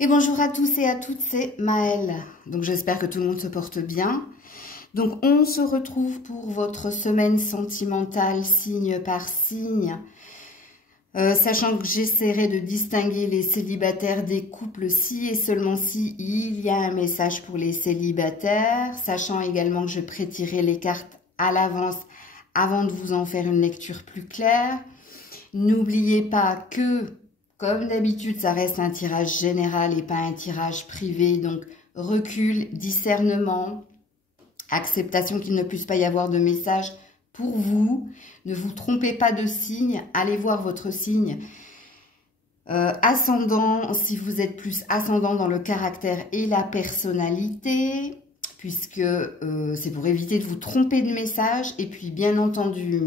Et bonjour à tous et à toutes, c'est Maëlle. Donc j'espère que tout le monde se porte bien. Donc on se retrouve pour votre semaine sentimentale signe par signe. Sachant que j'essaierai de distinguer les célibataires des couples si et seulement si il y a un message pour les célibataires. Sachant également que je prêterai les cartes à l'avance avant de vous en faire une lecture plus claire. N'oubliez pas que, comme d'habitude, ça reste un tirage général et pas un tirage privé. Donc, recul, discernement, acceptation qu'il ne puisse pas y avoir de message pour vous. Ne vous trompez pas de signe. Allez voir votre signe ascendant, si vous êtes plus ascendant dans le caractère et la personnalité, puisque c'est pour éviter de vous tromper de message. Et puis, bien entendu,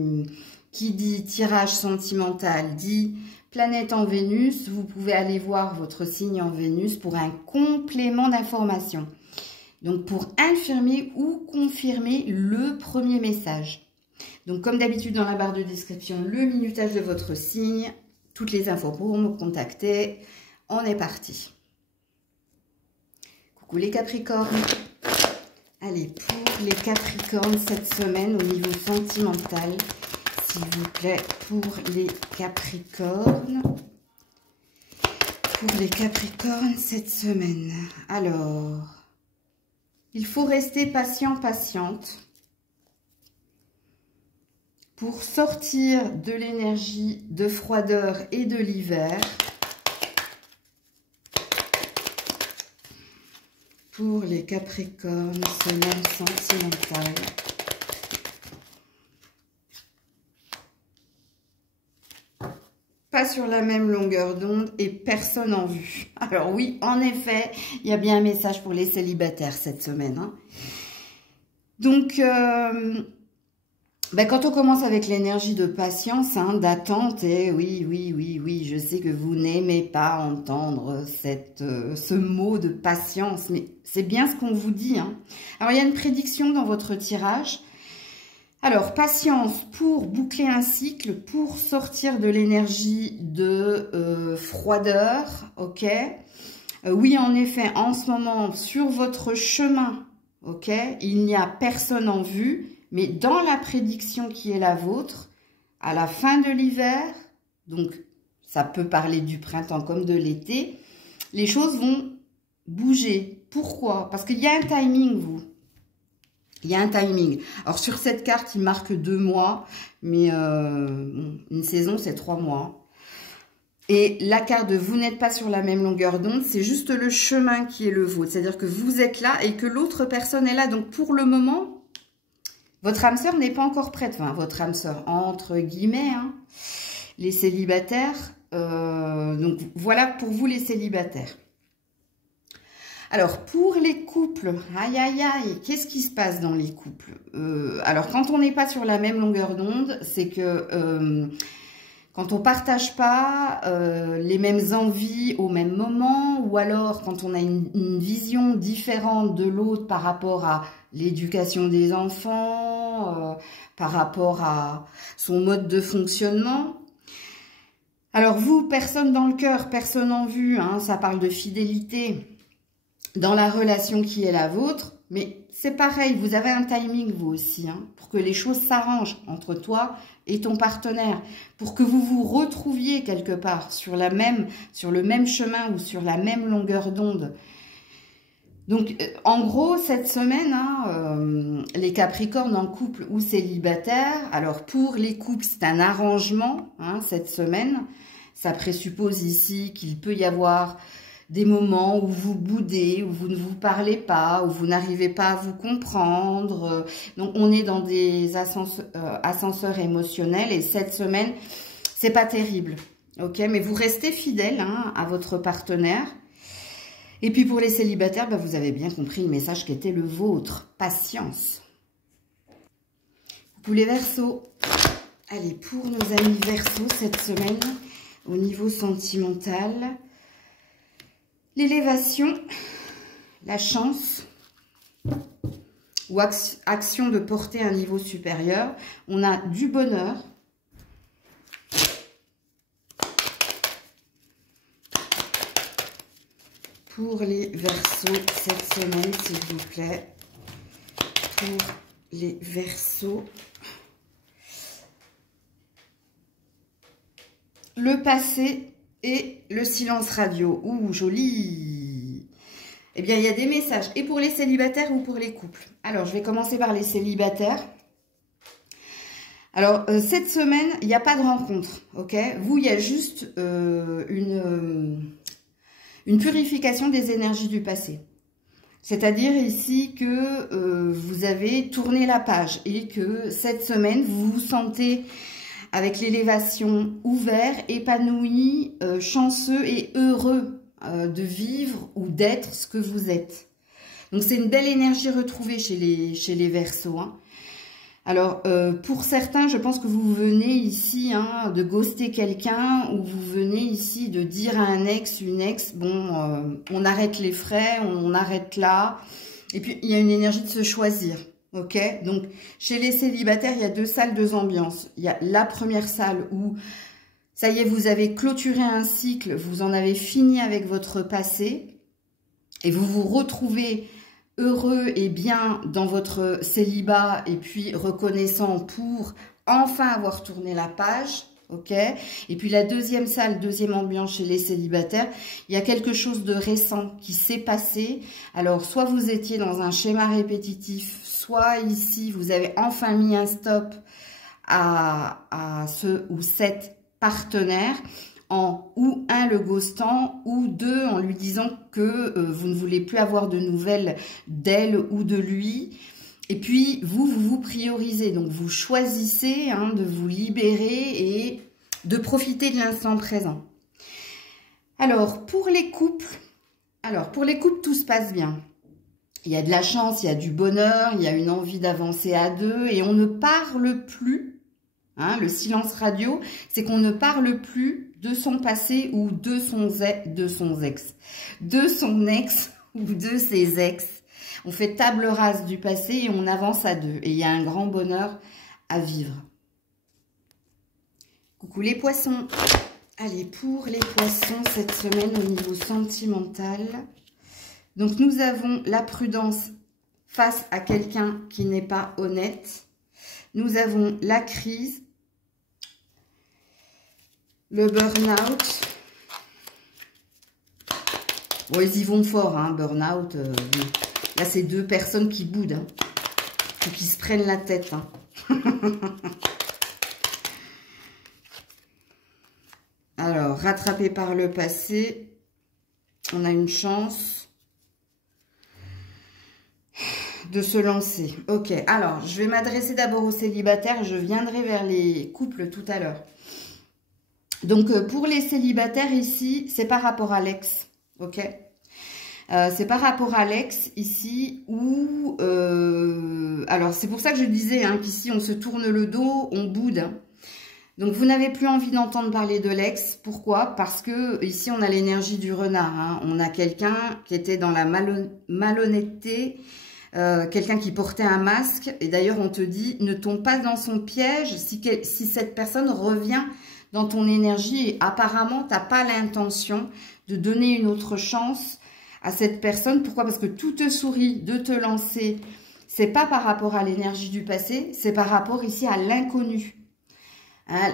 qui dit tirage sentimental dit planète en Vénus, vous pouvez aller voir votre signe en Vénus pour un complément d'information. Donc, pour infirmer ou confirmer le premier message. Donc, comme d'habitude, dans la barre de description, le minutage de votre signe, toutes les infos pour me contacter. On est parti. Coucou les Capricornes. Allez, pour les Capricornes, cette semaine, au niveau sentimental, s'il vous plaît, pour les Capricornes. Pour les Capricornes, cette semaine. Alors, il faut rester patient, patiente. Pour sortir de l'énergie de froideur et de l'hiver. Pour les Capricornes, semaine sentimentale. Pas sur la même longueur d'onde et personne en vue. Alors oui, en effet, il y a bien un message pour les célibataires cette semaine. Hein. Donc, quand on commence avec l'énergie de patience, hein, d'attente, et oui, je sais que vous n'aimez pas entendre ce mot de patience, mais c'est bien ce qu'on vous dit. Hein. Alors, il y a une prédiction dans votre tirage. Alors, patience pour boucler un cycle, pour sortir de l'énergie de froideur, ok. Oui, en effet, en ce moment, sur votre chemin, ok, il n'y a personne en vue, mais dans la prédiction qui est la vôtre, à la fin de l'hiver, donc ça peut parler du printemps comme de l'été, les choses vont bouger. Pourquoi? Parce qu'il y a un timing, vous. Il y a un timing. Alors, sur cette carte, il marque 2 mois, mais une saison, c'est 3 mois. Et la carte de vous n'êtes pas sur la même longueur d'onde, c'est juste le chemin qui est le vôtre. C'est-à-dire que vous êtes là et que l'autre personne est là. Donc, pour le moment, votre âme sœur n'est pas encore prête. Enfin, votre âme sœur, entre guillemets, hein, les célibataires. Donc, voilà pour vous les célibataires. Alors, pour les couples, aïe, aïe, aïe, qu'est-ce qui se passe dans les couples? Alors, quand on n'est pas sur la même longueur d'onde, c'est que quand on ne partage pas les mêmes envies au même moment, ou alors quand on a une vision différente de l'autre par rapport à l'éducation des enfants, par rapport à son mode de fonctionnement. Alors, vous, personne dans le cœur, personne en vue, hein, ça parle de fidélité dans la relation qui est la vôtre, mais c'est pareil, vous avez un timing vous aussi, hein, pour que les choses s'arrangent entre toi et ton partenaire, pour que vous vous retrouviez quelque part sur le même chemin ou sur la même longueur d'onde. Donc, en gros, cette semaine, hein, les Capricornes en couple ou célibataires, alors pour les couples, c'est un arrangement, hein, cette semaine, ça présuppose ici qu'il peut y avoir des moments où vous boudez, où vous ne vous parlez pas, où vous n'arrivez pas à vous comprendre. Donc, on est dans des ascenseurs émotionnels et cette semaine, c'est pas terrible. Ok, mais vous restez fidèle, hein, à votre partenaire. Et puis, pour les célibataires, vous avez bien compris le message qui était le vôtre. Patience. Pour les Verseaux. Allez, pour nos amis Verseaux, cette semaine, au niveau sentimental, l'élévation, la chance ou action de porter un niveau supérieur. On a du bonheur. pour les Verseaux cette semaine, s'il vous plaît. Pour les Verseaux. Le passé et le silence radio. Ouh, joli. Eh bien, il y a des messages. Et pour les célibataires ou pour les couples. Alors, je vais commencer par les célibataires. Alors, cette semaine, il n'y a pas de rencontre, ok? Vous, il y a juste une purification des énergies du passé. C'est-à-dire ici que vous avez tourné la page et que cette semaine, vous vous sentez avec l'élévation ouvert, épanoui, chanceux et heureux de vivre ou d'être ce que vous êtes. Donc, c'est une belle énergie retrouvée chez les Verseaux, hein. Alors, pour certains, je pense que vous venez ici de ghoster quelqu'un ou vous venez ici de dire à un ex, une ex, bon, on arrête les frais, on arrête là. Et puis, il y a une énergie de se choisir, ok? Donc, chez les célibataires, il y a deux salles, deux ambiances. Il y a la première salle où, ça y est, vous avez clôturé un cycle, vous en avez fini avec votre passé et vous vous retrouvez heureux et bien dans votre célibat et puis reconnaissant pour enfin avoir tourné la page, ok? Et puis la deuxième salle, deuxième ambiance chez les célibataires, il y a quelque chose de récent qui s'est passé. Alors, soit vous étiez dans un schéma répétitif, soit ici, vous avez enfin mis un stop à ce ou cette partenaire, en ou un le ghostant ou deux en lui disant que vous ne voulez plus avoir de nouvelles d'elle ou de lui. Et puis vous priorisez, donc vous choisissez de vous libérer et de profiter de l'instant présent. Alors pour les couples, tout se passe bien. Il y a de la chance, il y a du bonheur, il y a une envie d'avancer à deux et on ne parle plus. Le silence radio, c'est qu'on ne parle plus de son passé ou de son ex ou de ses ex. On fait table rase du passé et on avance à deux. Et il y a un grand bonheur à vivre. Coucou les poissons. Allez, pour les poissons, cette semaine au niveau sentimental. Donc nous avons la prudence face à quelqu'un qui n'est pas honnête. Nous avons la crise. Le burn-out. Bon, ils y vont fort, burn-out. Là, c'est deux personnes qui boudent. Ou qui se prennent la tête. Alors, rattrapé par le passé. On a une chance de se lancer. Ok, alors, je vais m'adresser d'abord aux célibataires. Je viendrai vers les couples tout à l'heure. Donc, pour les célibataires ici, c'est par rapport à l'ex, ok? C'est par rapport à l'ex ici où... alors, c'est pour ça que je disais qu'ici, on se tourne le dos, on boude. Donc, vous n'avez plus envie d'entendre parler de l'ex. Pourquoi? Parce que ici, on a l'énergie du renard. On a quelqu'un qui était dans la malhonnêteté, quelqu'un qui portait un masque. Et d'ailleurs, on te dit, ne tombe pas dans son piège si cette personne revient dans ton énergie et apparemment, tu n'as pas l'intention de donner une autre chance à cette personne. Pourquoi? Parce que tout te sourit de te lancer. C'est pas par rapport à l'énergie du passé, c'est par rapport ici à l'inconnu.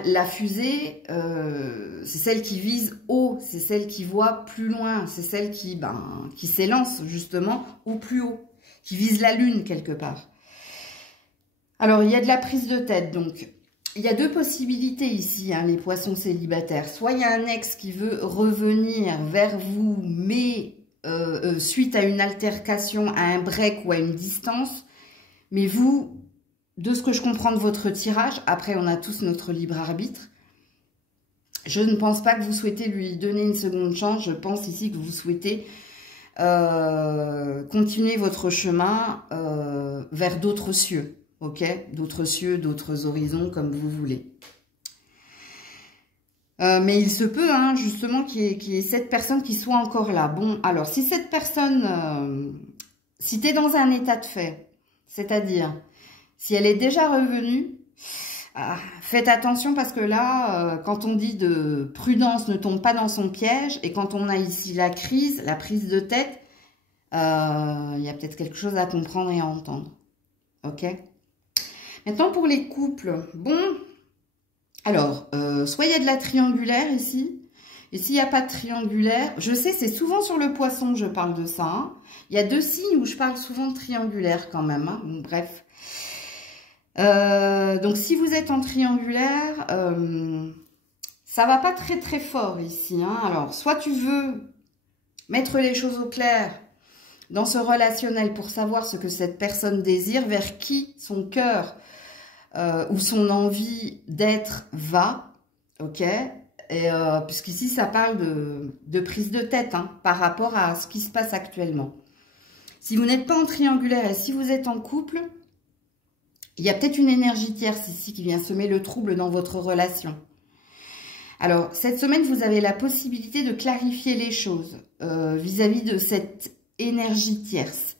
La fusée, c'est celle qui vise haut, c'est celle qui voit plus loin, c'est celle qui s'élance justement au plus haut, qui vise la lune quelque part. Alors, il y a de la prise de tête, donc... Il y a deux possibilités ici, les poissons célibataires. Soit il y a un ex qui veut revenir vers vous, mais suite à une altercation, à un break ou à une distance. Mais vous, de ce que je comprends de votre tirage, après on a tous notre libre arbitre, je ne pense pas que vous souhaitez lui donner une seconde chance. Je pense ici que vous souhaitez continuer votre chemin vers d'autres cieux. Ok, d'autres cieux, d'autres horizons, comme vous voulez. Mais il se peut, justement, qu'il y ait cette personne qui soit encore là. Bon, alors, si cette personne, si tu es dans un état de fait, c'est-à-dire, si elle est déjà revenue, Faites attention parce que là, quand on dit de prudence, ne tombe pas dans son piège. Et quand on a ici la crise, la prise de tête, il y a peut-être quelque chose à comprendre et à entendre. Ok? Maintenant, pour les couples. Bon, alors, soit il y a de la triangulaire ici. Et s'il n'y a pas de triangulaire, je sais, c'est souvent sur le poisson que je parle de ça. Hein. Il y a 2 signes où je parle souvent de triangulaire quand même. Hein. Bon, bref. Donc, si vous êtes en triangulaire, ça va pas très très fort ici. Hein. Alors, soit tu veux mettre les choses au clair dans ce relationnel pour savoir ce que cette personne désire, vers qui son cœur ou son envie d'être va, ok? Et puisqu'ici, ça parle de prise de tête hein, par rapport à ce qui se passe actuellement. Si vous n'êtes pas en triangulaire et si vous êtes en couple, il y a peut-être une énergie tierce ici qui vient semer le trouble dans votre relation. Alors, cette semaine, vous avez la possibilité de clarifier les choses vis-à-vis de cette énergie tierce.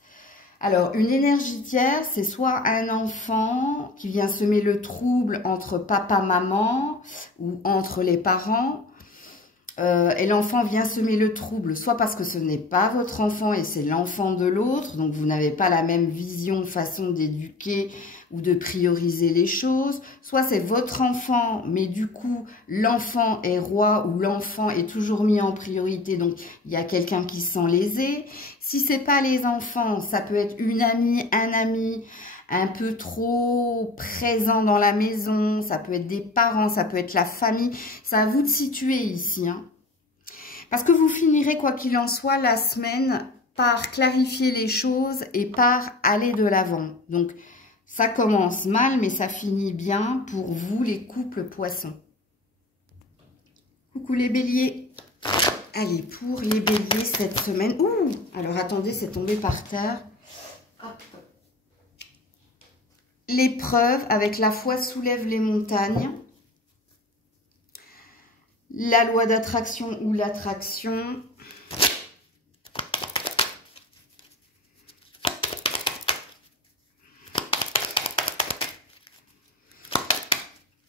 Alors, une énergie tierce, c'est soit un enfant qui vient semer le trouble entre papa, maman ou entre les parents. Et l'enfant vient semer le trouble, soit parce que ce n'est pas votre enfant et c'est l'enfant de l'autre. Donc, vous n'avez pas la même vision, façon d'éduquer ou de prioriser les choses. Soit c'est votre enfant, mais du coup, l'enfant est roi ou l'enfant est toujours mis en priorité. Donc, il y a quelqu'un qui se sent lésé. Si c'est pas les enfants, ça peut être une amie, un ami un peu trop présent dans la maison. Ça peut être des parents, ça peut être la famille. C'est à vous de situer ici. Hein. Parce que vous finirez, quoi qu'il en soit, la semaine par clarifier les choses et par aller de l'avant. Donc, ça commence mal, mais ça finit bien pour vous, les couples poissons. Coucou les béliers. Allez, pour les béliers cette semaine. Ouh! Alors, attendez, c'est tombé par terre. Hop. L'épreuve avec la foi soulève les montagnes. La loi d'attraction ou l'attraction.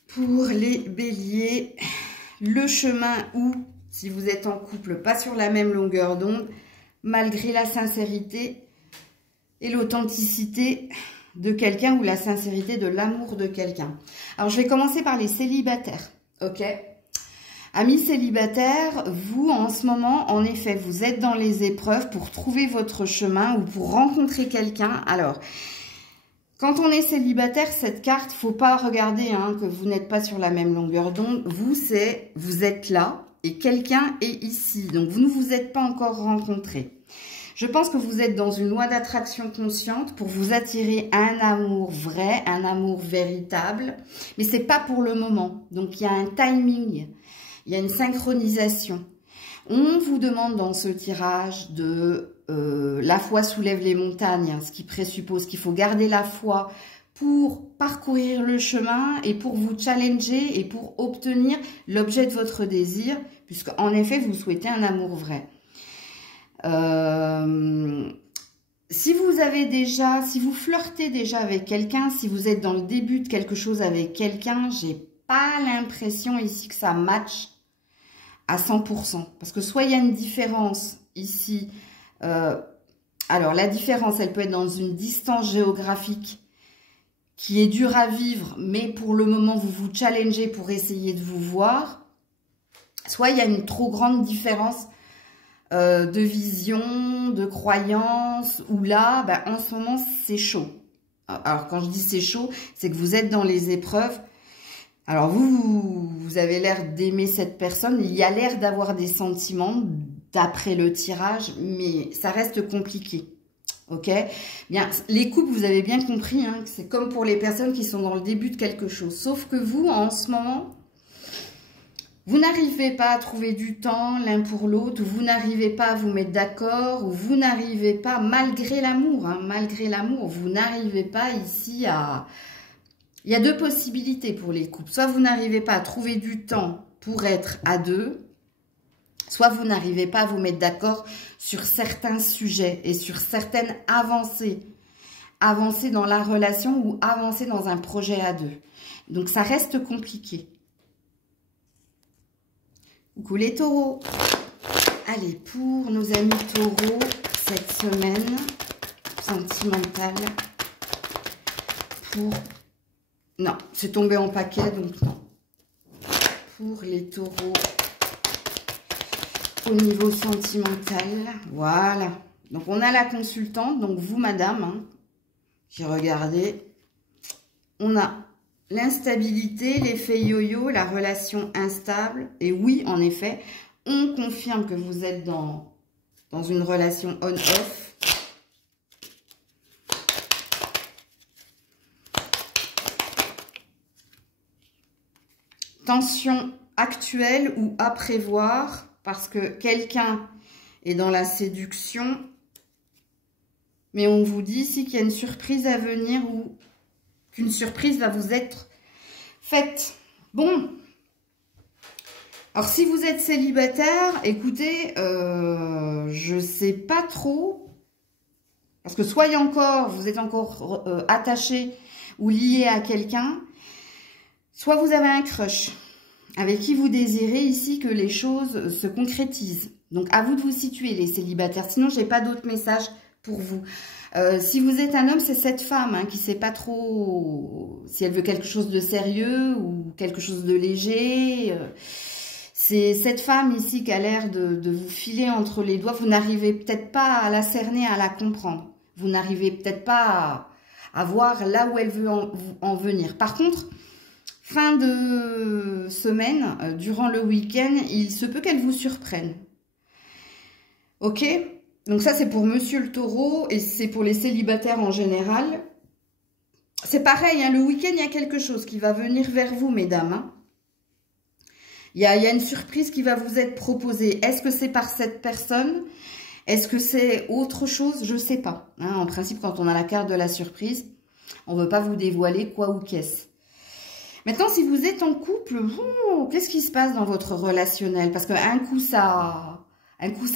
Pour les béliers, le chemin où, si vous êtes en couple, pas sur la même longueur d'onde, malgré la sincérité et l'authenticité de quelqu'un ou la sincérité de l'amour de quelqu'un. Alors, je vais commencer par les célibataires, ok? Amis célibataires, vous, en ce moment, en effet, vous êtes dans les épreuves pour trouver votre chemin ou pour rencontrer quelqu'un. Alors, quand on est célibataire, cette carte, faut pas regarder hein, que vous n'êtes pas sur la même longueur d'onde. Vous êtes là et quelqu'un est ici. Donc, vous ne vous êtes pas encore rencontrés. Je pense que vous êtes dans une loi d'attraction consciente pour vous attirer un amour vrai, un amour véritable. Mais c'est pas pour le moment. Donc, il y a un timing, il y a une synchronisation. On vous demande dans ce tirage de la foi soulève les montagnes, hein, ce qui présuppose qu'il faut garder la foi pour parcourir le chemin et pour vous challenger et pour obtenir l'objet de votre désir, puisque en effet, vous souhaitez un amour vrai. Si vous flirtez déjà avec quelqu'un, si vous êtes dans le début de quelque chose avec quelqu'un, j'ai pas l'impression ici que ça matche à 100%. Parce que soit il y a une différence ici. Alors, la différence, elle peut être dans une distance géographique qui est dure à vivre, mais pour le moment, vous vous challengez pour essayer de vous voir. Soit il y a une trop grande différence de vision, de croyance, où là, ben, en ce moment, c'est chaud. Alors, quand je dis c'est chaud, c'est que vous êtes dans les épreuves. Alors, vous avez l'air d'aimer cette personne. Il y a l'air d'avoir des sentiments d'après le tirage, mais ça reste compliqué. Ok? Bien, les couples, vous avez bien compris, hein, que c'est comme pour les personnes qui sont dans le début de quelque chose. Sauf que vous, en ce moment, vous n'arrivez pas à trouver du temps l'un pour l'autre, ou vous n'arrivez pas à vous mettre d'accord, ou vous n'arrivez pas, malgré l'amour, hein, malgré l'amour, vous n'arrivez pas ici à... Il y a deux possibilités pour les couples. Soit vous n'arrivez pas à trouver du temps pour être à deux, soit vous n'arrivez pas à vous mettre d'accord sur certains sujets et sur certaines avancées. Avancer dans la relation ou avancer dans un projet à deux. Donc, ça reste compliqué. Coucou les taureaux. Allez, pour nos amis taureaux, cette semaine sentimentale, pour... Non, c'est tombé en paquet, donc non. Pour les taureaux, au niveau sentimental, voilà. Donc, on a la consultante, donc vous, madame, hein, qui regardez. On a l'instabilité, l'effet yo-yo, la relation instable. Et oui, en effet, on confirme que vous êtes dans une relation on-off. Tension actuelle ou à prévoir, parce que quelqu'un est dans la séduction. Mais on vous dit ici qu'il y a une surprise à venir ou qu'une surprise va vous être faite. Bon. Alors, si vous êtes célibataire, écoutez, je sais pas trop. Parce que soyez encore, vous êtes encore attaché ou lié à quelqu'un. Soit vous avez un crush avec qui vous désirez ici que les choses se concrétisent. Donc, à vous de vous situer, les célibataires. Sinon, je n'ai pas d'autres messages pour vous. Si vous êtes un homme, c'est cette femme hein, qui ne sait pas trop si elle veut quelque chose de sérieux ou quelque chose de léger. C'est cette femme ici qui a l'air de vous filer entre les doigts. Vous n'arrivez peut-être pas à la cerner, à la comprendre. Vous n'arrivez peut-être pas à voir là où elle veut en venir. Par contre, fin de semaine, durant le week-end, il se peut qu'elle vous surprenne. Ok ? Donc ça, c'est pour monsieur le taureau et c'est pour les célibataires en général. C'est pareil, hein, le week-end, il y a quelque chose qui va venir vers vous, mesdames. Hein. Il y a une surprise qui va vous être proposée. Est-ce que c'est par cette personne? Est-ce que c'est autre chose? Je ne sais pas. Hein, en principe, quand on a la carte de la surprise, on ne veut pas vous dévoiler quoi ou qu'est-ce. Maintenant, si vous êtes en couple, qu'est-ce qui se passe dans votre relationnel? Parce qu'un coup, ça va, un coup,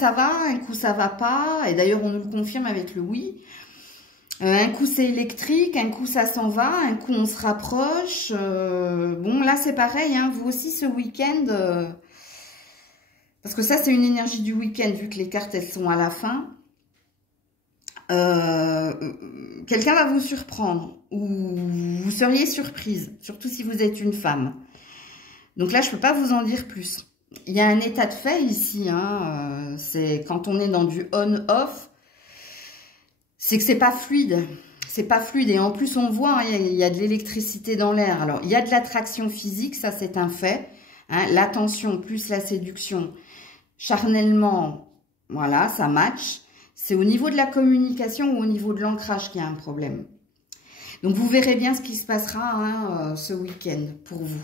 ça va pas. Et d'ailleurs, on nous le confirme avec le oui. Un coup, c'est électrique, un coup, ça s'en va, un coup, on se rapproche. Bon, là, c'est pareil. Hein, vous aussi, ce week-end... parce que ça, c'est une énergie du week-end, vu que les cartes, elles sont à la fin. Quelqu'un va vous surprendre. Ou vous seriez surprise. Surtout si vous êtes une femme. Donc là, je ne peux pas vous en dire plus. Il y a un état de fait ici, hein, c'est quand on est dans du on-off, c'est que c'est pas fluide. C'est pas fluide. Et en plus, on voit, hein, il y a de l'électricité dans l'air. Alors, il y a de l'attraction physique, ça c'est un fait. Hein, l'attention plus la séduction, charnellement, voilà, ça match. C'est au niveau de la communication ou au niveau de l'ancrage qu'il y a un problème. Donc, vous verrez bien ce qui se passera hein, ce week-end pour vous.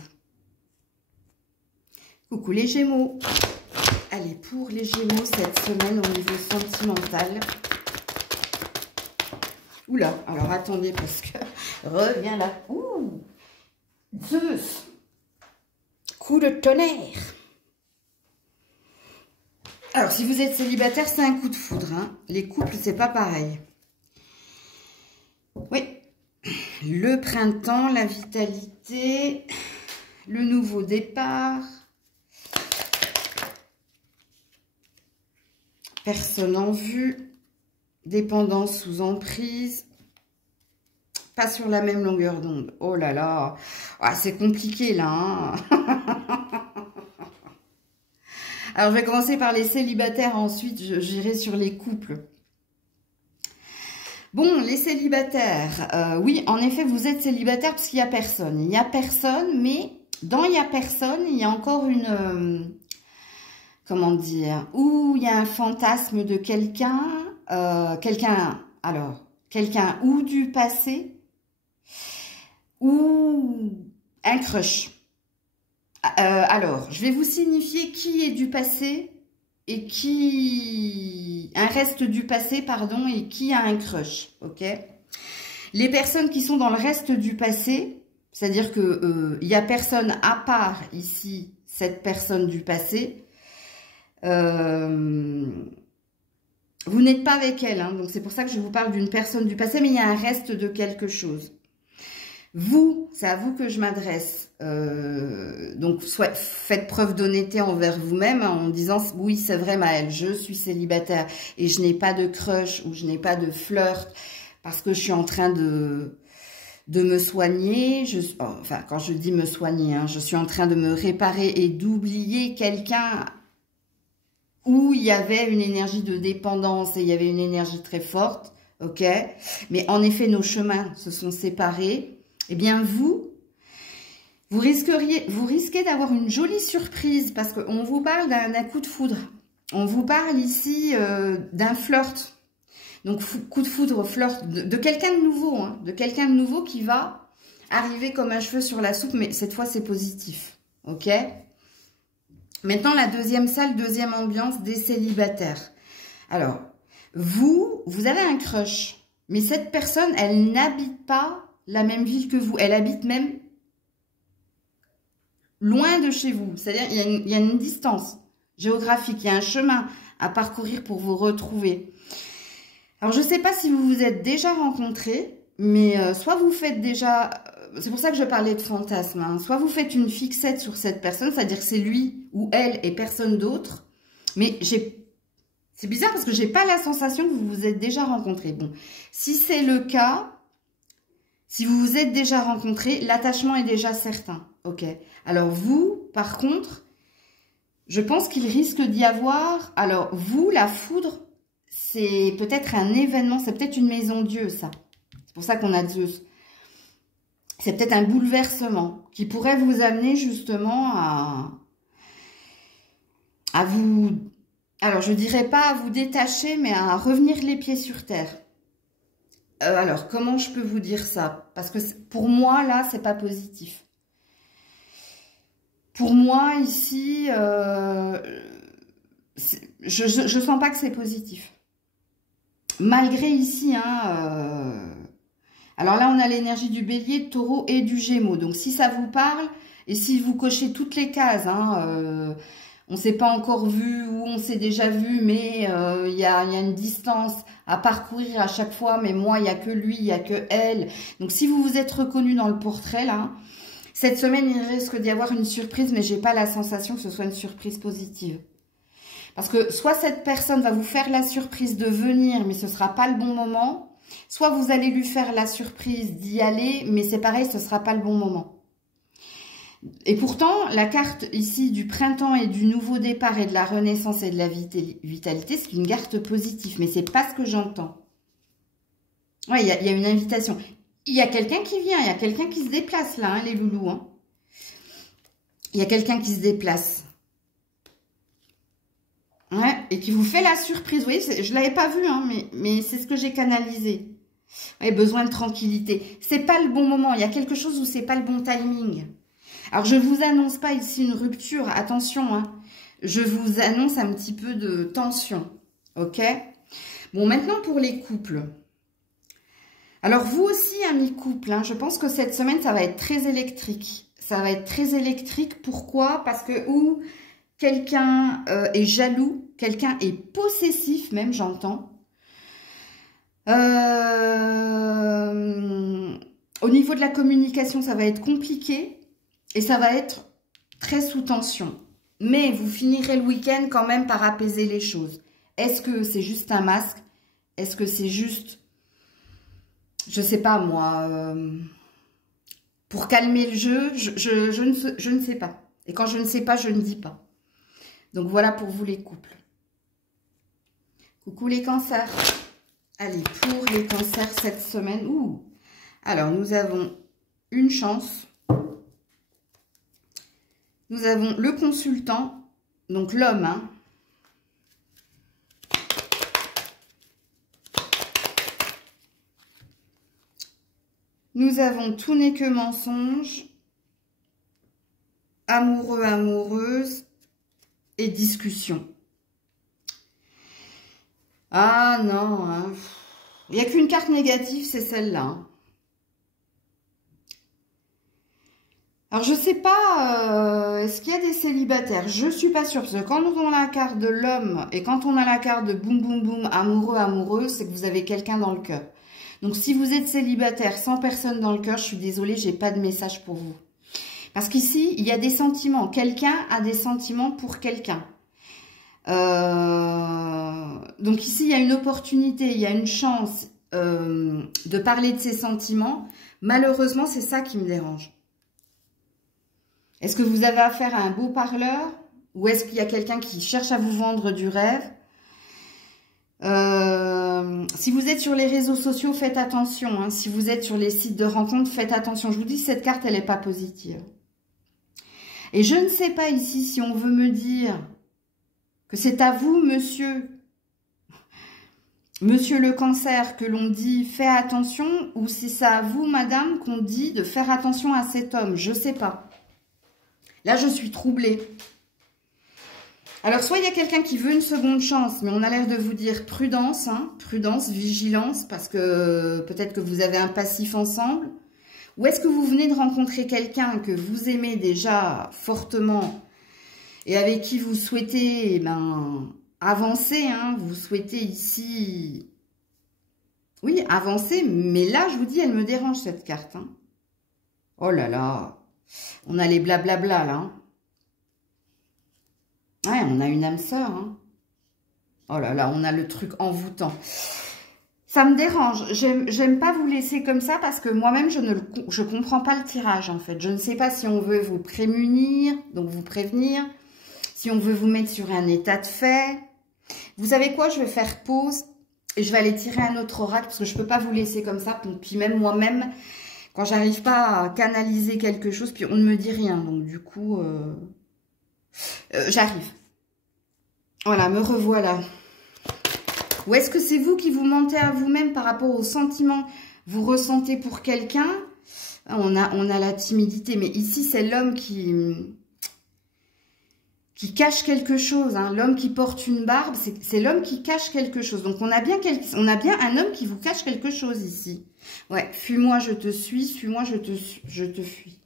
Coucou les Gémeaux. Allez, pour les Gémeaux, cette semaine au niveau sentimental. Oula, alors attendez, parce que... Reviens là. Ouh, Zeus. Coup de tonnerre. Alors, si vous êtes célibataire, c'est un coup de foudre. Hein. Les couples, c'est pas pareil. Oui. Le printemps, la vitalité, le nouveau départ. Personne en vue, dépendance sous emprise, pas sur la même longueur d'onde. Oh là là, ah, c'est compliqué là. Hein. Alors, je vais commencer par les célibataires, ensuite j'irai sur les couples. Bon, les célibataires, oui, en effet, vous êtes célibataire parce qu'il n'y a personne. Il n'y a personne, mais dans il n'y a personne, il y a encore une... comment dire, où il y a un fantasme de quelqu'un, quelqu'un ou du passé, ou un crush. Alors, je vais vous signifier qui est du passé et qui... un reste du passé, pardon, et qui a un crush, ok? Les personnes qui sont dans le reste du passé, c'est-à-dire que il n'y a personne à part ici, cette personne du passé, vous n'êtes pas avec elle, hein, donc c'est pour ça que je vous parle d'une personne du passé, mais il y a un reste de quelque chose. Vous, c'est à vous que je m'adresse. Donc, faites preuve d'honnêteté envers vous-même hein, en disant « Oui, c'est vrai, Maëlle, je suis célibataire et je n'ai pas de crush ou je n'ai pas de flirt parce que je suis en train de me soigner. Enfin, quand je dis me soigner, hein, je suis en train de me réparer et d'oublier quelqu'un où il y avait une énergie de dépendance et il y avait une énergie très forte. Ok, mais en effet, nos chemins se sont séparés. Eh bien, vous risquez d'avoir une jolie surprise parce qu'on vous parle d'un coup de foudre. On vous parle ici d'un flirt. Donc, coup de foudre, flirt de quelqu'un de nouveau, hein, de quelqu'un de nouveau qui va arriver comme un cheveu sur la soupe, mais cette fois, c'est positif. Ok? Maintenant, la deuxième salle, deuxième ambiance des célibataires. Alors, vous avez un crush, mais cette personne, elle n'habite pas la même ville que vous. Elle habite même loin de chez vous. C'est-à-dire, il y a une distance géographique, il y a un chemin à parcourir pour vous retrouver. Alors, je ne sais pas si vous vous êtes déjà rencontrés, mais soit vous faites déjà... C'est pour ça que je parlais de fantasme. Hein, soit vous faites une fixette sur cette personne, c'est-à-dire que c'est lui ou elle et personne d'autre. Mais c'est bizarre parce que je n'ai pas la sensation que vous vous êtes déjà rencontrés. Bon, si c'est le cas... Si vous vous êtes déjà rencontrés, l'attachement est déjà certain. Ok. Alors vous, par contre, je pense qu'il risque d'y avoir... Alors vous, la foudre, c'est peut-être un événement, c'est peut-être une maison Dieu, ça. C'est pour ça qu'on a Zeus. C'est peut-être un bouleversement qui pourrait vous amener justement à vous... Alors je dirais pas à vous détacher, mais à revenir les pieds sur terre. Alors, comment je peux vous dire ça? Parce que pour moi, là, c'est pas positif. Pour moi, ici, je sens pas que c'est positif. Malgré ici, hein, alors là, on a l'énergie du bélier, de taureau et du gémeaux. Donc, si ça vous parle, et si vous cochez toutes les cases, hein, on ne s'est pas encore vu ou on s'est déjà vu, mais il y a une distance à parcourir à chaque fois. Mais moi, il n'y a que lui, il n'y a que elle. Donc, si vous vous êtes reconnu dans le portrait, là, cette semaine, il risque d'y avoir une surprise, mais je n'ai pas la sensation que ce soit une surprise positive. Parce que soit cette personne va vous faire la surprise de venir, mais ce ne sera pas le bon moment. Soit vous allez lui faire la surprise d'y aller, mais c'est pareil, ce ne sera pas le bon moment. Et pourtant, la carte ici du printemps et du nouveau départ et de la renaissance et de la vitalité, c'est une carte positive, mais c'est pas ce que j'entends. Ouais, il y a une invitation. Il y a quelqu'un qui vient, il y a quelqu'un qui se déplace là, hein, les loulous. Hein. Il y a quelqu'un qui se déplace. Ouais, et qui vous fait la surprise. Vous voyez, je ne l'avais pas vu, hein, mais c'est ce que j'ai canalisé. Ouais, besoin de tranquillité. C'est pas le bon moment. Il y a quelque chose où c'est pas le bon timing. Alors, je ne vous annonce pas ici une rupture, attention, hein. Je vous annonce un petit peu de tension, ok? Bon, maintenant pour les couples. Alors, vous aussi, amis couples, hein, je pense que cette semaine, ça va être très électrique. Ça va être très électrique, pourquoi? Parce que ou quelqu'un est jaloux, quelqu'un est possessif, même, j'entends. Au niveau de la communication, ça va être compliqué. Et ça va être très sous tension. Mais vous finirez le week-end quand même par apaiser les choses. Est-ce que c'est juste un masque? Est-ce que c'est juste, je sais pas moi, pour calmer le jeu? Je ne sais pas. Et quand je ne sais pas, je ne dis pas. Donc voilà pour vous les couples. Coucou les cancers. Allez, pour les cancers cette semaine. Ouh. Alors, nous avons une chance. Nous avons le consultant, donc l'homme. Hein. Nous avons tout n'est que mensonge, amoureux, amoureuse et discussion. Ah non, hein. Il n'y a qu'une carte négative, c'est celle-là. Hein. Alors, je sais pas, est-ce qu'il y a des célibataires? Je suis pas sûre, parce que quand on a la carte de l'homme et quand on a la carte de boum, boum, boum, amoureux, amoureuse, c'est que vous avez quelqu'un dans le cœur. Donc, si vous êtes célibataire, sans personne dans le cœur, je suis désolée, j'ai pas de message pour vous. Parce qu'ici, il y a des sentiments. Quelqu'un a des sentiments pour quelqu'un. Donc ici, il y a une opportunité, il y a une chance de parler de ses sentiments. Malheureusement, c'est ça qui me dérange. Est-ce que vous avez affaire à un beau parleur? Ou est-ce qu'il y a quelqu'un qui cherche à vous vendre du rêve? Si vous êtes sur les réseaux sociaux, faites attention. Hein. Si vous êtes sur les sites de rencontres, faites attention. Je vous dis, cette carte, elle n'est pas positive. Et je ne sais pas ici si on veut me dire que c'est à vous, monsieur le cancer, que l'on dit fais attention, ou si c'est à vous, madame, qu'on dit de faire attention à cet homme. Je ne sais pas. Là, je suis troublée. Alors, soit il y a quelqu'un qui veut une seconde chance, mais on a l'air de vous dire prudence, hein, prudence, vigilance, parce que peut-être que vous avez un passif ensemble. Ou est-ce que vous venez de rencontrer quelqu'un que vous aimez déjà fortement et avec qui vous souhaitez avancer, hein, vous souhaitez ici, oui, avancer, mais là, je vous dis, elle me dérange cette carte. Hein. Oh là là, on a les blablabla là. Hein. Ouais, on a une âme sœur. Hein. Oh là là, on a le truc envoûtant. Ça me dérange. J'aime pas vous laisser comme ça parce que moi-même, je comprends pas le tirage en fait. Je ne sais pas si on veut vous prémunir, donc vous prévenir, si on veut vous mettre sur un état de fait. Vous savez quoi? Je vais faire pause et je vais aller tirer un autre oracle parce que je peux pas vous laisser comme ça. Puis même moi-même, quand j'arrive pas à canaliser quelque chose, puis on ne me dit rien. Donc du coup, j'arrive. Voilà, me revoilà. Ou est-ce que c'est vous qui vous mentez à vous-même par rapport aux sentiments que vous ressentez pour quelqu'un? On a la timidité, mais ici, c'est l'homme qui cache quelque chose. Hein. L'homme qui porte une barbe, c'est l'homme qui cache quelque chose. Donc, on a bien un homme qui vous cache quelque chose ici. Ouais, fuis-moi, je te suis, suis-moi, je te fuis.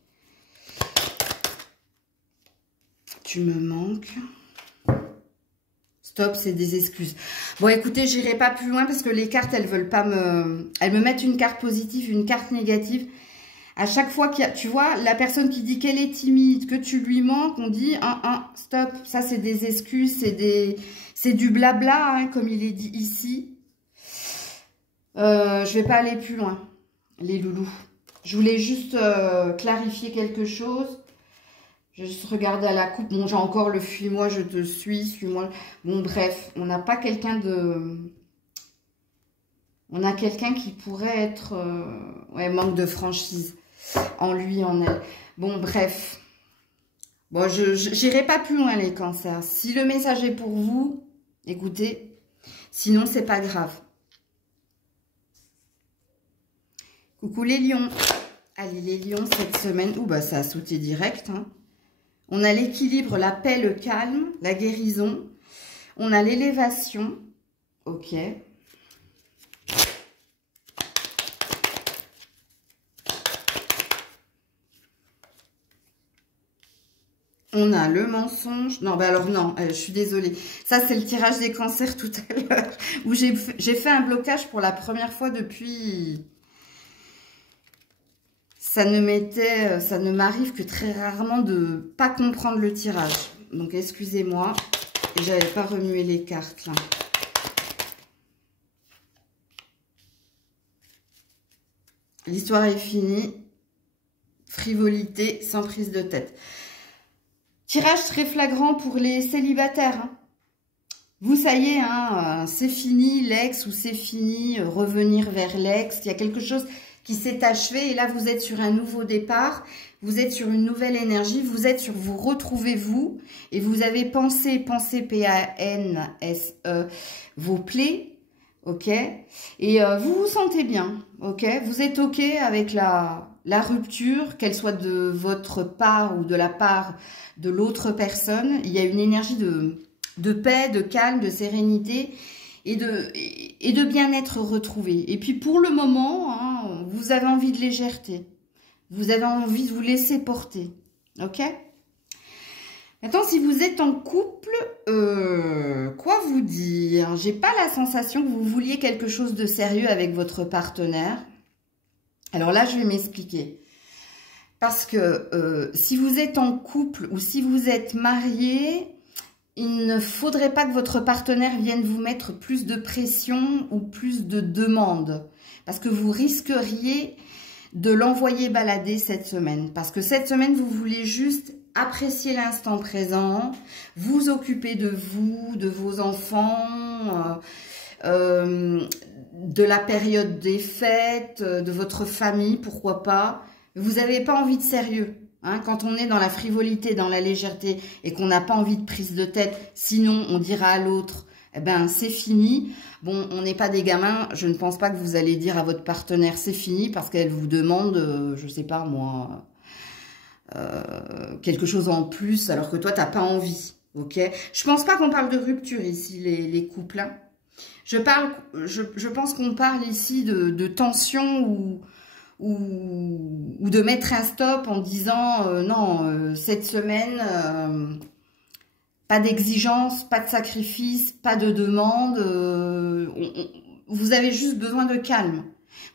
Tu me manques. Stop, c'est des excuses. Bon, écoutez, j'irai pas plus loin parce que les cartes, elles veulent pas elles me mettent une carte positive, une carte négative. À chaque fois qu'il y a, tu vois, la personne qui dit qu'elle est timide, que tu lui manques, on dit, stop, ça c'est des excuses, c'est du blabla, hein, comme il est dit ici. Je vais pas aller plus loin, les loulous. Je voulais juste clarifier quelque chose. Je vais juste regarder à la coupe. Bon, j'ai encore le fuis-moi, je te suis-moi. Bon, bref, on n'a pas quelqu'un de... On a quelqu'un qui pourrait être... ouais, manque de franchise en lui, en elle. Bon, bref. Bon, j'irai pas plus loin, les cancers. Si le message est pour vous, écoutez. Sinon, c'est pas grave. Coucou les lions. Allez, les lions, cette semaine... Ouh, bah, ça a sauté direct, hein. On a l'équilibre, la paix, le calme, la guérison. On a l'élévation. Ok. On a le mensonge. Non, bah alors non, je suis désolée. Ça, c'est le tirage des cancers tout à l'heure. Où j'ai fait un blocage pour la première fois depuis... Ça ne m'arrive que très rarement de pas comprendre le tirage. Donc, excusez-moi. J'avais pas remué les cartes, là. L'histoire est finie. Frivolité, sans prise de tête. Tirage très flagrant pour les célibataires. Hein. Vous, ça y est, hein, c'est fini l'ex ou c'est fini revenir vers l'ex. Il y a quelque chose... qui s'est achevé et là vous êtes sur un nouveau départ, vous êtes sur une nouvelle énergie, vous êtes sur vous retrouvez vous et vous avez pensé P-A-N-S-E vos plaies, ok, et vous vous sentez bien, ok, vous êtes ok avec la rupture, qu'elle soit de votre part ou de la part de l'autre personne, il y a une énergie de paix, de calme, de sérénité, et de bien-être retrouvé. Et puis pour le moment, hein, vous avez envie de légèreté. Vous avez envie de vous laisser porter. Ok? Maintenant, si vous êtes en couple, quoi vous dire? J'ai pas la sensation que vous vouliez quelque chose de sérieux avec votre partenaire. Alors là, je vais m'expliquer. Parce que si vous êtes en couple ou si vous êtes marié, il ne faudrait pas que votre partenaire vienne vous mettre plus de pression ou plus de demandes. Parce que vous risqueriez de l'envoyer balader cette semaine. Parce que cette semaine, vous voulez juste apprécier l'instant présent, vous occuper de vous, de vos enfants, de la période des fêtes, de votre famille, pourquoi pas. Vous n'avez pas envie de sérieux. Hein, quand on est dans la frivolité, dans la légèreté et qu'on n'a pas envie de prise de tête, sinon on dira à l'autre, eh ben c'est fini. Bon, on n'est pas des gamins, je ne pense pas que vous allez dire à votre partenaire c'est fini parce qu'elle vous demande, je sais pas moi, quelque chose en plus alors que toi t'as pas envie, ok? Je pense pas qu'on parle de rupture ici les couples. Hein. Je pense qu'on parle ici de tension ou de mettre un stop en disant non, cette semaine, pas d'exigence, pas de sacrifice, pas de demande, vous avez juste besoin de calme,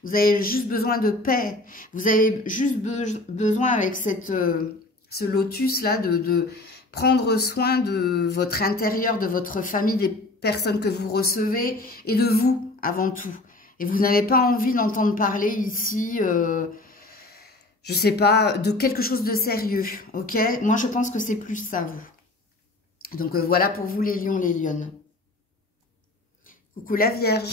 vous avez juste besoin de paix, vous avez juste besoin avec ce lotus-là de prendre soin de votre intérieur, de votre famille, des personnes que vous recevez et de vous avant tout. Et vous n'avez pas envie d'entendre parler ici, je sais pas, de quelque chose de sérieux, ok? Moi, je pense que c'est plus ça, vous. Donc, voilà pour vous, les lions, les lionnes. Coucou la Vierge.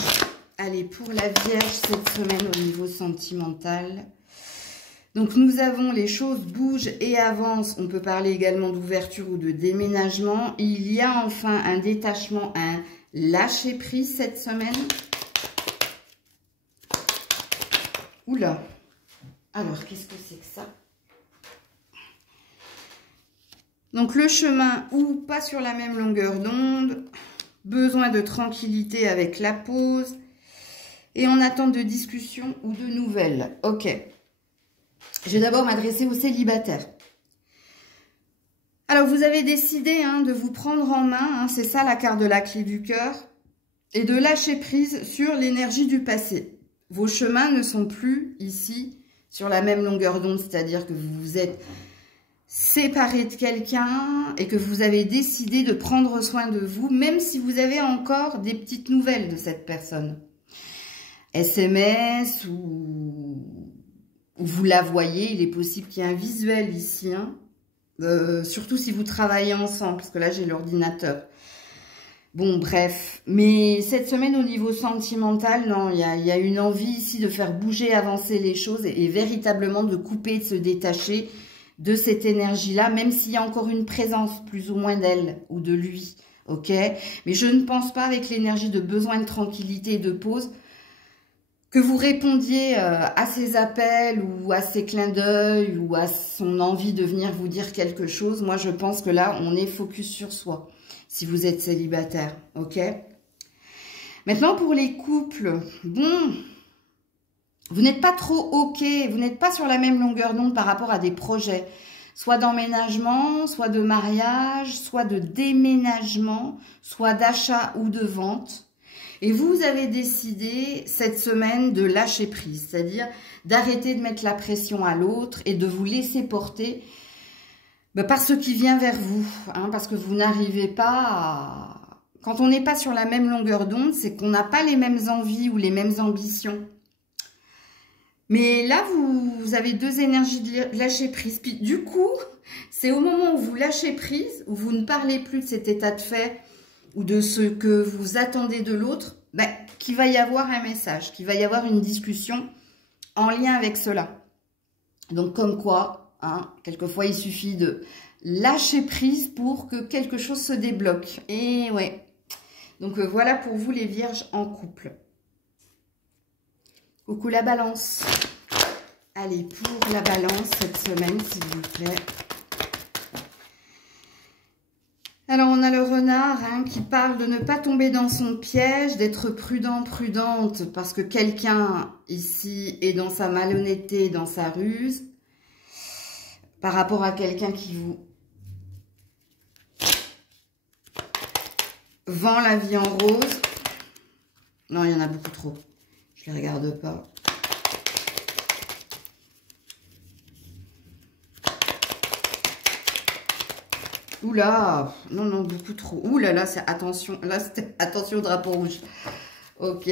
Allez, pour la Vierge, cette semaine, au niveau sentimental. Donc, nous avons les choses bougent et avancent. On peut parler également d'ouverture ou de déménagement. Il y a enfin un détachement, un lâcher-prise cette semaine. Oula, alors qu'est-ce que c'est que ça? Donc le chemin ou pas sur la même longueur d'onde, besoin de tranquillité avec la pause et en attente de discussion ou de nouvelles. Ok, je vais d'abord m'adresser aux célibataires. Alors vous avez décidé de vous prendre en main, c'est ça la carte de la clé du cœur, et de lâcher prise sur l'énergie du passé. Vos chemins ne sont plus ici sur la même longueur d'onde, c'est-à-dire que vous vous êtes séparé de quelqu'un et que vous avez décidé de prendre soin de vous, même si vous avez encore des petites nouvelles de cette personne. SMS ou vous la voyez, il est possible qu'il y ait un visuel ici, surtout si vous travaillez ensemble, parce que là j'ai l'ordinateur. Bon, bref, mais cette semaine, au niveau sentimental, non, il y a une envie ici de faire bouger, avancer les choses et véritablement de couper, de se détacher de cette énergie-là, même s'il y a encore une présence plus ou moins d'elle ou de lui, ok? Mais je ne pense pas, avec l'énergie de besoin de tranquillité et de pause, que vous répondiez à ses appels ou à ses clins d'œil ou à son envie de venir vous dire quelque chose. Moi, je pense que là, on est focus sur soi. Si vous êtes célibataire, ok? Maintenant, pour les couples, bon, vous n'êtes pas trop ok, vous n'êtes pas sur la même longueur d'onde par rapport à des projets, soit d'emménagement, soit de mariage, soit de déménagement, soit d'achat ou de vente. Et vous avez décidé cette semaine de lâcher prise, c'est-à-dire d'arrêter de mettre la pression à l'autre et de vous laisser porter par ce qui vient vers vous, parce que vous n'arrivez pas à... Quand on n'est pas sur la même longueur d'onde, c'est qu'on n'a pas les mêmes envies ou les mêmes ambitions. Mais là, vous avez deux énergies de lâcher prise. Puis du coup, c'est au moment où vous lâchez prise, où vous ne parlez plus de cet état de fait ou de ce que vous attendez de l'autre, qu'il va y avoir un message, qu'il va y avoir une discussion en lien avec cela. Donc comme quoi... quelquefois, il suffit de lâcher prise pour que quelque chose se débloque. Et ouais. Donc, voilà pour vous, les vierges en couple. Coucou la balance. Allez, pour la balance cette semaine, s'il vous plaît. Alors, on a le renard qui parle de ne pas tomber dans son piège, d'être prudent, prudente, parce que quelqu'un ici est dans sa malhonnêteté, dans sa ruse. Par rapport à quelqu'un qui vous vend la vie en rose. Non, il y en a beaucoup trop. Je ne les regarde pas. Oula, non, non, beaucoup trop. Ouh là là, c'est attention. Là, c'était attention, drapeau rouge. Ok.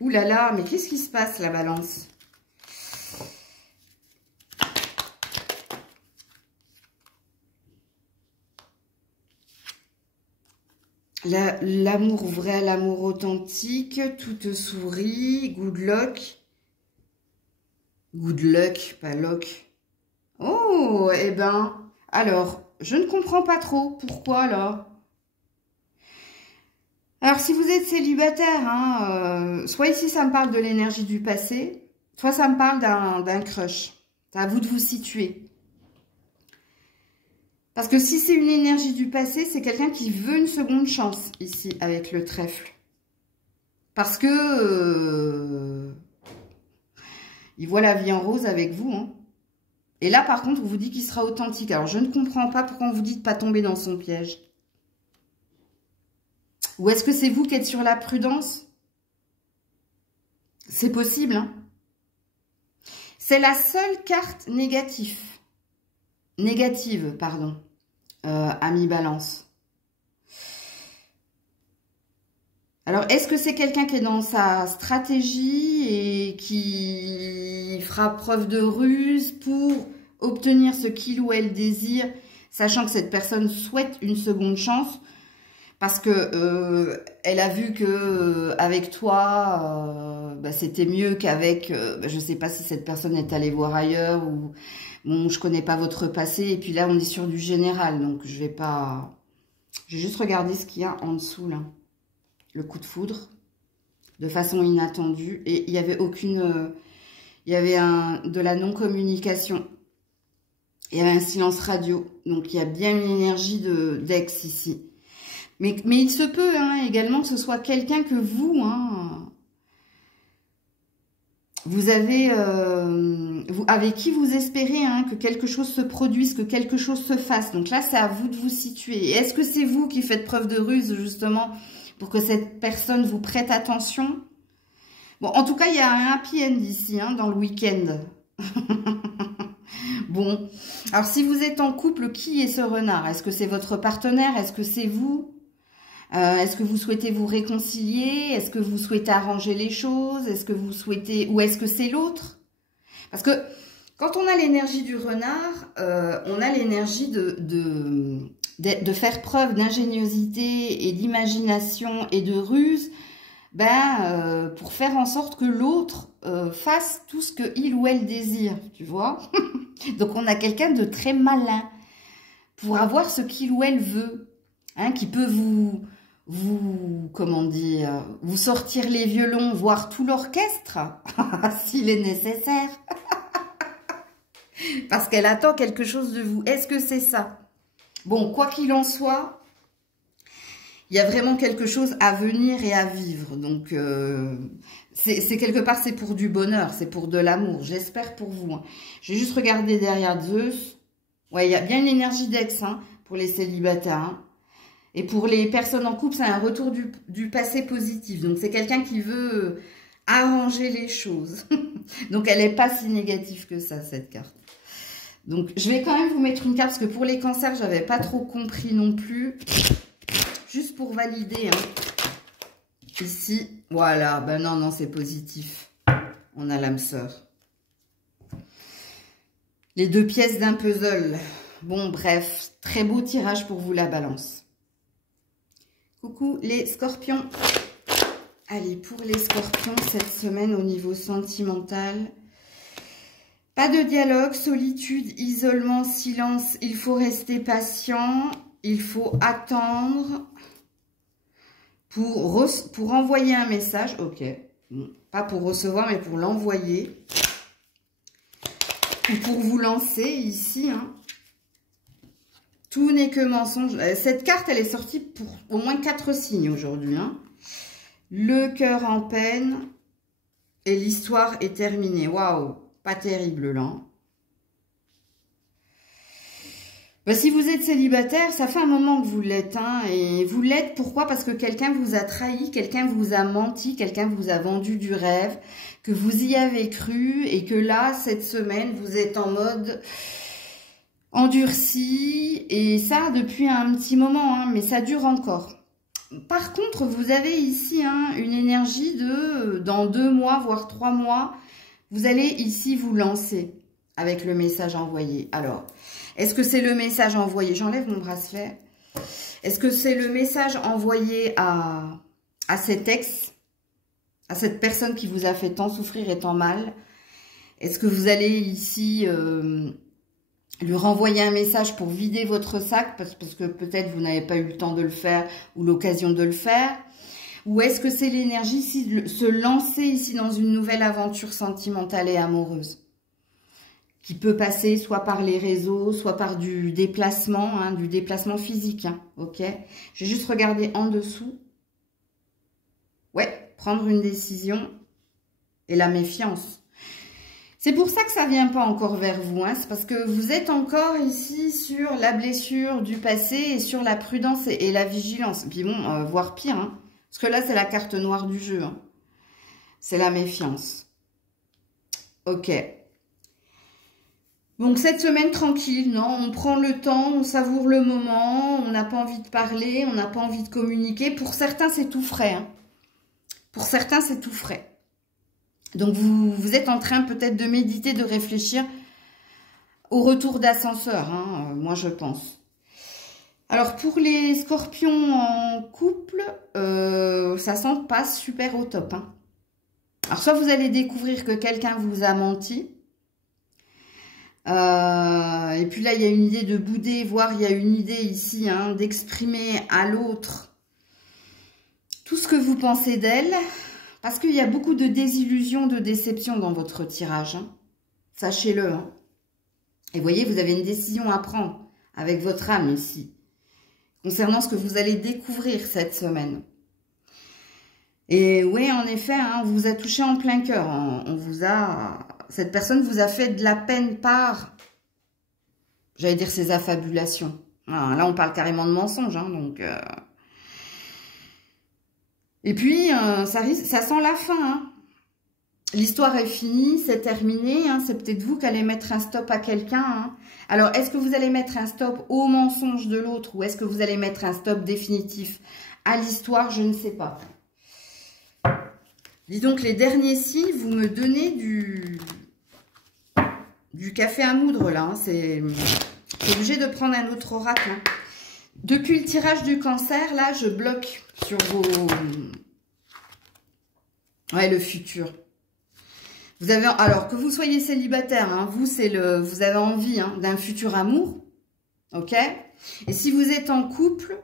Ouh là là, mais qu'est-ce qui se passe, la balance? L'amour vrai, l'amour authentique, tout te sourit, good luck. Good luck, pas luck. Oh, eh ben, alors, je ne comprends pas trop. Pourquoi, là? Alors, si vous êtes célibataire, hein, soit ici, ça me parle de l'énergie du passé, soit ça me parle d'un crush. C'est à vous de vous situer. Parce que si c'est une énergie du passé, c'est quelqu'un qui veut une seconde chance, ici, avec le trèfle. Parce que il voit la vie en rose avec vous. Hein. Et là, par contre, on vous dit qu'il sera authentique. Alors, je ne comprends pas pourquoi on vous dit de ne pas tomber dans son piège. Ou est-ce que c'est vous qui êtes sur la prudence? C'est possible. Hein. C'est la seule carte négative. Négative, pardon. Ami Balance. Alors, est-ce que c'est quelqu'un qui est dans sa stratégie et qui fera preuve de ruse pour obtenir ce qu'il ou elle désire, sachant que cette personne souhaite une seconde chance parce que elle a vu que avec toi, bah, c'était mieux qu'avec, je ne sais pas si cette personne est allée voir ailleurs ou bon, je connais pas votre passé et puis là on est sur du général, donc je vais pas, je vais juste regarder ce qu'il y a en dessous là. Le coup de foudre, de façon inattendue. Et il n'y avait aucune... il y avait de la non-communication. Il y avait un silence radio. Donc, il y a bien une énergie d'ex ici. Mais il se peut hein, également que ce soit quelqu'un que vous... Hein, vous avez... avec qui vous espérez hein, que quelque chose se produise, que quelque chose se fasse. Donc là, c'est à vous de vous situer. Et est-ce que c'est vous qui faites preuve de ruse, justement pour que cette personne vous prête attention? Bon, en tout cas, il y a un happy end ici, hein, dans le week-end. Bon, alors si vous êtes en couple, qui est ce renard? Est-ce que c'est votre partenaire? Est-ce que c'est vous? Est-ce que vous souhaitez vous réconcilier? Est-ce que vous souhaitez arranger les choses? Est-ce que vous souhaitez... Ou est-ce que c'est l'autre? Parce que quand on a l'énergie du renard, on a l'énergie de faire preuve d'ingéniosité et d'imagination et de ruse pour faire en sorte que l'autre fasse tout ce qu'il ou elle désire, tu vois. Donc, on a quelqu'un de très malin pour avoir ce qu'il ou elle veut, hein, qui peut comment dire, vous sortir les violons, voire tout l'orchestre, s'il est nécessaire. Parce qu'elle attend quelque chose de vous. Est-ce que c'est ça? Bon, quoi qu'il en soit, il y a vraiment quelque chose à venir et à vivre. Donc, c'est quelque part, c'est pour du bonheur, c'est pour de l'amour. J'espère pour vous. Hein. J'ai juste regardé derrière Zeus. Ouais, il y a bien une énergie d'ex hein, pour les célibataires. Hein. Et pour les personnes en couple, c'est un retour du passé positif. Donc, c'est quelqu'un qui veut arranger les choses. Donc, elle n'est pas si négative que ça, cette carte. Donc, je vais quand même vous mettre une carte, parce que pour les cancers, j'avais pas trop compris non plus. Juste pour valider. Hein. Ici, voilà. Ben non, non, c'est positif. On a l'âme sœur. Les deux pièces d'un puzzle. Bon, bref. Très beau tirage pour vous, la balance. Coucou les scorpions. Allez, pour les scorpions, cette semaine, au niveau sentimental... Pas de dialogue, solitude, isolement, silence. Il faut rester patient. Il faut attendre pour envoyer un message. Ok. Pas pour recevoir, mais pour l'envoyer. Ou pour vous lancer ici. Hein. Tout n'est que mensonge. Cette carte, elle est sortie pour au moins 4 signes aujourd'hui. Hein. Le cœur en peine. Et l'histoire est terminée. Waouh! Pas terrible, là. Bah, si vous êtes célibataire, ça fait un moment que vous l'êtes, hein, et vous l'êtes, pourquoi? Parce que quelqu'un vous a trahi, quelqu'un vous a menti, quelqu'un vous a vendu du rêve, que vous y avez cru, et que là, cette semaine, vous êtes en mode endurci, et ça depuis un petit moment, hein, mais ça dure encore. Par contre, vous avez ici hein, une énergie de, dans 2 mois, voire 3 mois, vous allez ici vous lancer avec le message envoyé. Alors, est-ce que c'est le message envoyé? J'enlève mon bracelet. Est-ce que c'est le message envoyé à cet ex, à cette personne qui vous a fait tant souffrir et tant mal? Est-ce que vous allez ici lui renvoyer un message pour vider votre sac parce que peut-être vous n'avez pas eu le temps de le faire ou l'occasion de le faire? Ou est-ce que c'est l'énergie ici de se lancer ici dans une nouvelle aventure sentimentale et amoureuse? Qui peut passer soit par les réseaux, soit par du déplacement physique, hein, ok? Je vais juste regarder en dessous. Ouais, prendre une décision et la méfiance. C'est pour ça que ça ne vient pas encore vers vous, hein, c'est parce que vous êtes encore ici sur la blessure du passé et sur la prudence et la vigilance. Et puis bon, voire pire, hein, parce que là, c'est la carte noire du jeu. Hein. C'est la méfiance. Ok. Donc, cette semaine tranquille, non? On prend le temps, on savoure le moment, on n'a pas envie de parler, on n'a pas envie de communiquer. Pour certains, c'est tout frais. Hein. Pour certains, c'est tout frais. Donc, vous êtes en train peut-être de méditer, de réfléchir au retour d'ascenseur, hein, moi, je pense. Alors, pour les scorpions en couple, ça sent pas super au top. Hein. Alors, soit vous allez découvrir que quelqu'un vous a menti, et puis là, il y a une idée de bouder, voire il y a une idée ici hein, d'exprimer à l'autre tout ce que vous pensez d'elle. Parce qu'il y a beaucoup de désillusions, de déceptions dans votre tirage. Hein. Sachez-le. Hein. Et vous voyez, vous avez une décision à prendre avec votre âme ici. Concernant ce que vous allez découvrir cette semaine. Et oui, en effet, hein, on vous a touché en plein cœur. On vous a... Cette personne vous a fait de la peine par, j'allais dire, ses affabulations. Là, on parle carrément de mensonges. Hein, donc, Et puis, ça sent la fin. Hein. L'histoire est finie, c'est terminé. Hein, c'est peut-être vous qui allez mettre un stop à quelqu'un. Hein. Alors, est-ce que vous allez mettre un stop au mensonge de l'autre ou est-ce que vous allez mettre un stop définitif à l'histoire? Je ne sais pas. Dis donc, les derniers signes, vous me donnez du café à moudre, là. Hein. C'est obligé de prendre un autre oracle. Hein. Depuis le tirage du cancer, là, je bloque sur vos... Ouais, le futur. Vous avez... Alors, que vous soyez célibataire, hein, vous avez envie hein, d'un futur amour. Ok? Et si vous êtes en couple...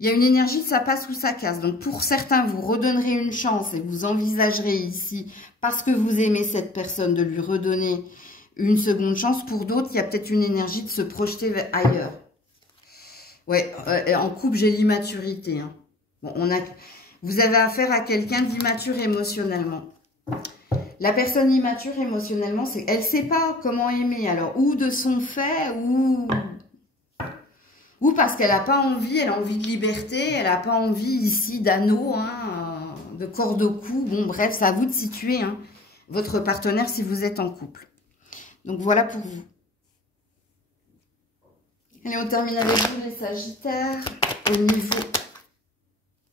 Il y a une énergie de ça passe ou ça casse. Donc, pour certains, vous redonnerez une chance et vous envisagerez ici, parce que vous aimez cette personne, de lui redonner une seconde chance. Pour d'autres, il y a peut-être une énergie de se projeter ailleurs. Ouais, en couple, j'ai l'immaturité. Hein. Bon, vous avez affaire à quelqu'un d'immature émotionnellement. La personne immature émotionnellement, elle ne sait pas comment aimer. Alors, ou de son fait, ou parce qu'elle n'a pas envie, elle a envie de liberté, elle n'a pas envie ici d'anneau, hein, de corde au cou. Bon, bref, c'est à vous de situer hein, votre partenaire si vous êtes en couple. Donc, voilà pour vous. Allez, on termine avec vous, les Sagittaires. Au niveau...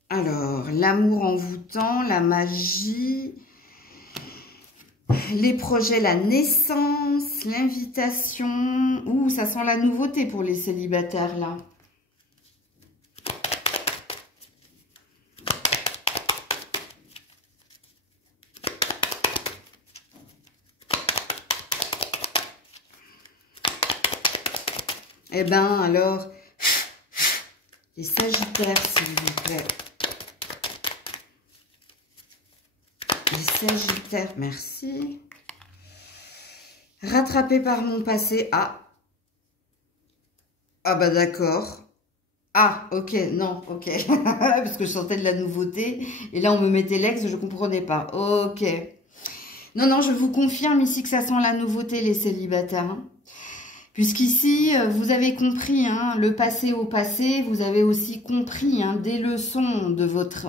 Alors, l'amour envoûtant, la magie, les projets, la naissance, l'invitation. Ouh, ça sent la nouveauté pour les célibataires, là. Eh ben, alors, les Sagittaires, s'il vous plaît. Les Sagittaires, merci. Rattrapé par mon passé. Ah. Ah bah d'accord. Ah, ok, non, ok. Parce que je sentais de la nouveauté. Et là, on me mettait l'ex, je ne comprenais pas. Ok. Non, non, je vous confirme ici que ça sent la nouveauté, les célibataires. Hein. Puisqu'ici, vous avez compris hein, le passé au passé, vous avez aussi compris hein, des leçons de votre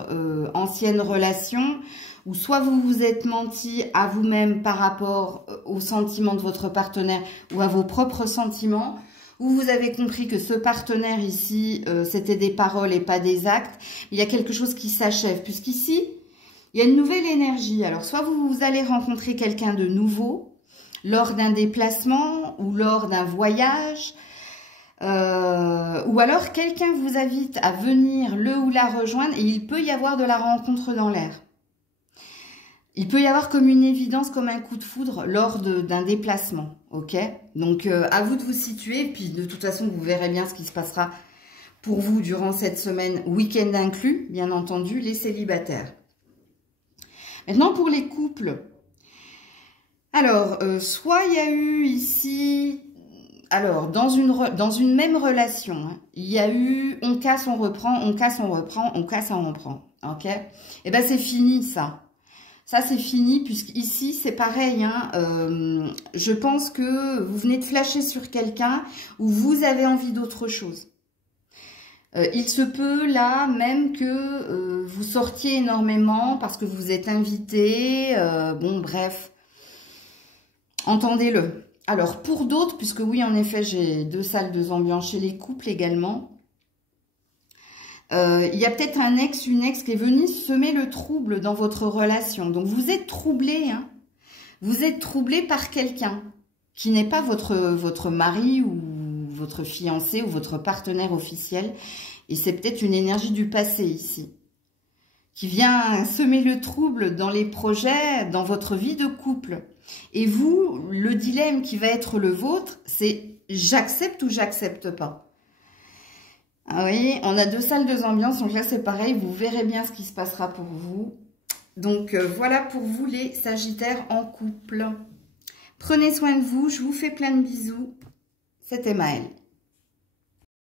ancienne relation, où soit vous vous êtes menti à vous-même par rapport aux sentiments de votre partenaire ou à vos propres sentiments, où vous avez compris que ce partenaire ici, c'était des paroles et pas des actes. Il y a quelque chose qui s'achève, puisqu'ici, il y a une nouvelle énergie. Alors, soit vous allez rencontrer quelqu'un de nouveau, lors d'un déplacement ou lors d'un voyage, ou alors quelqu'un vous invite à venir le ou la rejoindre et il peut y avoir de la rencontre dans l'air. Il peut y avoir comme une évidence, comme un coup de foudre lors d'un déplacement, ok? Donc, à vous de vous situer, puis de toute façon, vous verrez bien ce qui se passera pour vous durant cette semaine, week-end inclus, bien entendu, les célibataires. Maintenant, pour les couples, alors, soit il y a eu ici, alors, dans une même relation, hein, il y a eu on casse, on reprend, on casse, on reprend, on casse, on reprend, ok? Et ben c'est fini ça. Ça c'est fini, puisqu'ici c'est pareil, hein, je pense que vous venez de flasher sur quelqu'un où vous avez envie d'autre chose. Il se peut là même que vous sortiez énormément parce que vous êtes invité, bon bref. Entendez-le. Alors, pour d'autres, puisque oui, en effet, j'ai 2 salles, 2 ambiances chez les couples également, il y a peut-être un ex, une ex qui est venue semer le trouble dans votre relation. Donc, vous êtes troublé, hein. Vous êtes troublé par quelqu'un qui n'est pas votre mari ou votre fiancé ou votre partenaire officiel. Et c'est peut-être une énergie du passé ici, qui vient semer le trouble dans les projets, dans votre vie de couple. Et vous, le dilemme qui va être le vôtre, c'est j'accepte ou j'accepte pas. Ah oui, on a 2 salles, 2 ambiances, donc là c'est pareil, vous verrez bien ce qui se passera pour vous. Donc voilà pour vous les Sagittaires en couple. Prenez soin de vous, je vous fais plein de bisous. C'était Maëlle.